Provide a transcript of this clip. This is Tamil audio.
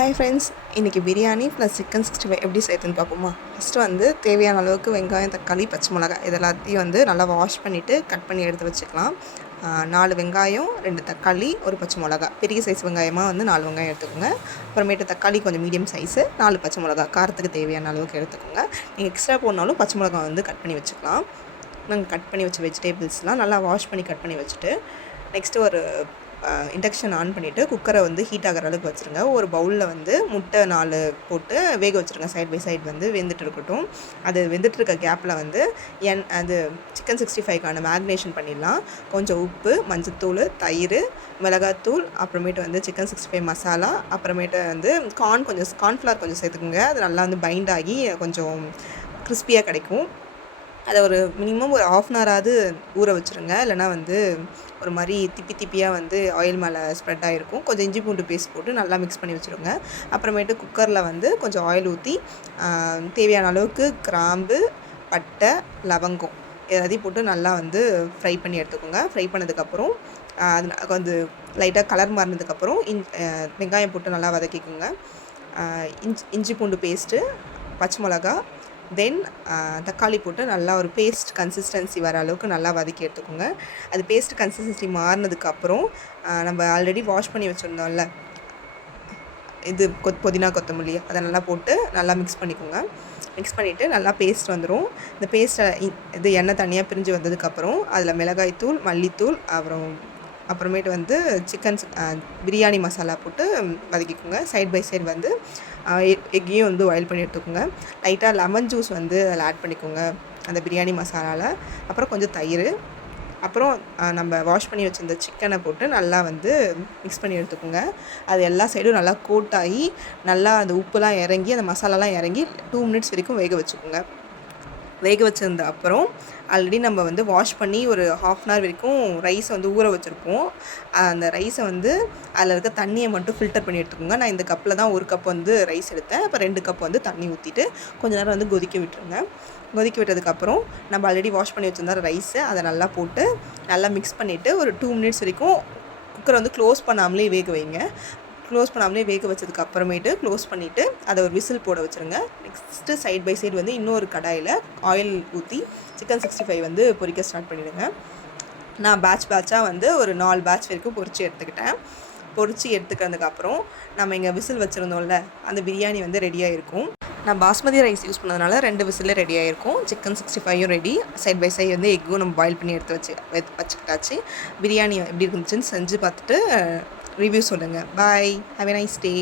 ஹாய் ஃப்ரெண்ட்ஸ், இன்றைக்கி பிரியாணி ப்ளஸ் சிக்கன் 65 எப்படி செய்யுதுன்னு பார்ப்போமா. ஃபஸ்ட்டு வந்து தேவையான அளவுக்கு வெங்காயம், தக்காளி, பச்சை மிளகாய் இது எல்லாத்தையும் வந்து நல்லா வாஷ் பண்ணிவிட்டு கட் பண்ணி எடுத்து வச்சுக்கலாம். 4 வெங்காயம், 2 தக்காளி, ஒரு பச்சை மிளகா. பெரிய சைஸ் வெங்காயமாக வந்து 4 வெங்காயம் எடுத்துக்கோங்க. அப்புறமேட்டு தக்காளி கொஞ்சம் மீடியம் சைஸு, 4 பச்சை மிளகா காரத்துக்கு தேவையான அளவுக்கு எடுத்துக்கோங்க. நீங்கள் எக்ஸ்ட்ரா போடனாலும் பச்சை மிளகா வந்து கட் பண்ணி வச்சுக்கலாம். நாங்கள் கட் பண்ணி வச்ச வெஜிடபிள்ஸ்லாம் நல்லா வாஷ் பண்ணி கட் பண்ணி வச்சுட்டு, நெக்ஸ்ட்டு ஒரு இண்டக்ஷன் ஆன் பண்ணிவிட்டு குக்கரை வந்து ஹீட் ஆகிற அளவுக்கு வச்சுருங்க. ஒரு பவுலில் வந்து முட்டை 4 போட்டு வேக வச்சுருங்க. சைட் பை சைடு வந்து வெந்துட்டு இருக்கட்டும். அது வெந்துட்டுருக்க கேப்பில் வந்து அது சிக்கன் 65க்கான மேக்னேஷன் பண்ணிடலாம். கொஞ்சம் உப்பு, மஞ்சத்தூள், தயிர், மிளகாத்தூள், அப்புறமேட்டு வந்து சிக்கன் 65 மசாலா, அப்புறமேட்டு வந்து கார்ன்ஃப்ளவர் கொஞ்சம் சேர்த்துக்குங்க. அது நல்லா வந்து பைண்ட் ஆகி கொஞ்சம் கிறிஸ்பியாக கிடைக்கும். அதை ஒரு மினிமம் ஒரு 1/2 அன் ஹவராவது ஊற வச்சுருங்க. இல்லைனா வந்து ஒரு மாதிரி திப்பியாக வந்து ஆயில் மேலே ஸ்ப்ரெட் ஆகிருக்கும். கொஞ்சம் இஞ்சி பூண்டு பேஸ்ட் போட்டு நல்லா மிக்ஸ் பண்ணி வச்சுருங்க. அப்புறமேட்டு குக்கரில் வந்து கொஞ்சம் ஆயில் ஊற்றி தேவையான அளவுக்கு கிராம்பு, பட்டை, லவங்கம் எல்லாத்தையும் போட்டு நல்லா வந்து ஃப்ரை பண்ணி எடுத்துக்கோங்க. ஃப்ரை பண்ணதுக்கப்புறம் அது கொஞ்சம் லைட்டாக கலர் மாறினதுக்கப்புறம் வெங்காயம் போட்டு நல்லா வதக்கிக்கோங்க. இஞ்சி பூண்டு பேஸ்ட்டு, பச்சை மிளகா, தென் தக்காளி போட்டு நல்லா ஒரு பேஸ்ட் கன்சிஸ்டன்சி வர அளவுக்கு நல்லா வதக்கி எடுத்துக்கோங்க. அது பேஸ்ட் கன்சிஸ்டன்சி மாறினதுக்கப்புறம் நம்ம ஆல்ரெடி வாஷ் பண்ணி வச்சுருந்தோம்ல இது புதினா கொத்தமல்லி அதை நல்லா போட்டு நல்லா மிக்ஸ் பண்ணிக்கோங்க. மிக்ஸ் பண்ணிவிட்டு நல்லா பேஸ்ட் வந்துடும். இந்த பேஸ்ட்டை இது எண்ணெய் தனியாக பிரிஞ்சு வந்ததுக்கப்புறம் அதில் மிளகாய்த்தூள், மல்லித்தூள், அப்புறமேட்டு வந்து பிரியாணி மசாலா போட்டு வதக்கிக்கோங்க. சைட் பை சைடு வந்து எக்கையும் வந்து பாயில் பண்ணி எடுத்துக்கோங்க. லைட்டாக லெமன் ஜூஸ் வந்து அதில் ஆட் பண்ணிக்கோங்க அந்த பிரியாணி மசாலாவில். அப்புறம் கொஞ்சம் தயிர், அப்புறம் நம்ம வாஷ் பண்ணி வச்சுருந்த சிக்கனை போட்டு நல்லா வந்து மிக்ஸ் பண்ணி எடுத்துக்கோங்க. அது எல்லா சைடும் நல்லா கோட் ஆகி நல்லா அந்த உப்புலாம் இறங்கி அந்த மசாலாலாம் இறங்கி 2 மினிட்ஸ் வரைக்கும் வேக வச்சுக்கோங்க. வேக வச்சிருந்த அப்புறம் ஆல்ரெடி நம்ம வந்து வாஷ் பண்ணி ஒரு 1/2 அன் ஹவர் வரைக்கும் ரைஸை வந்து ஊற வச்சுருப்போம். அந்த ரைஸை வந்து அதில் இருக்க தண்ணியை மட்டும் ஃபில்டர் பண்ணி எடுத்துக்கோங்க. நான் இந்த கப்பில் தான் 1 கப் வந்து ரைஸ் எடுத்தேன். அப்போ 2 கப் வந்து தண்ணி ஊற்றிட்டு கொஞ்சம் நேரம் வந்து கொதிக்க விட்டுருங்க. கொதிக்க விட்டதுக்கப்புறம் நம்ம ஆல்ரெடி வாஷ் பண்ணி வச்சுருந்தா ரைஸை அதை நல்லா போட்டு நல்லா மிக்ஸ் பண்ணிவிட்டு ஒரு 2 மினிட்ஸ் வரைக்கும் குக்கரை வந்து க்ளோஸ் பண்ணாமலே வேக வைங்க. க்ளோஸ் பண்ணாமலே வேக வச்சதுக்கு அப்புறமேட்டு க்ளோஸ் பண்ணிவிட்டு அதை ஒரு விசில் போட வச்சுருங்க. நெக்ஸ்ட்டு சைட் பை சைடு வந்து இன்னொரு கடாயில் ஆயில் ஊற்றி சிக்கன் 65 வந்து பொரிக்க ஸ்டார்ட் பண்ணிவிடுங்க. நான் பேட்சாக வந்து ஒரு 4 பேட்ச் வரைக்கும் பொரித்து எடுத்துக்கிட்டேன். பொரித்து எடுத்துக்கிறதுக்கப்புறம் நம்ம இங்கே விசில் வச்சுருந்தோம்ல அந்த பிரியாணி வந்து ரெடியாக இருக்கும். நான் பாஸ்மதி ரைஸ் யூஸ் பண்ணதுனால 2 விசிலில் ரெடி ஆகிருக்கும். சிக்கன் 65யும் ரெடி. சைட் பை சைடு வந்து எக்கும் நம்ம பாயில் பண்ணி எடுத்து வச்சுக்கிட்டாச்சு. பிரியாணி எப்படி இருந்துச்சுன்னு செஞ்சு பார்த்துட்டு ரிவ்யூ சொல்லுங்கள். பாய், ஹேவ் எ நைஸ் டே.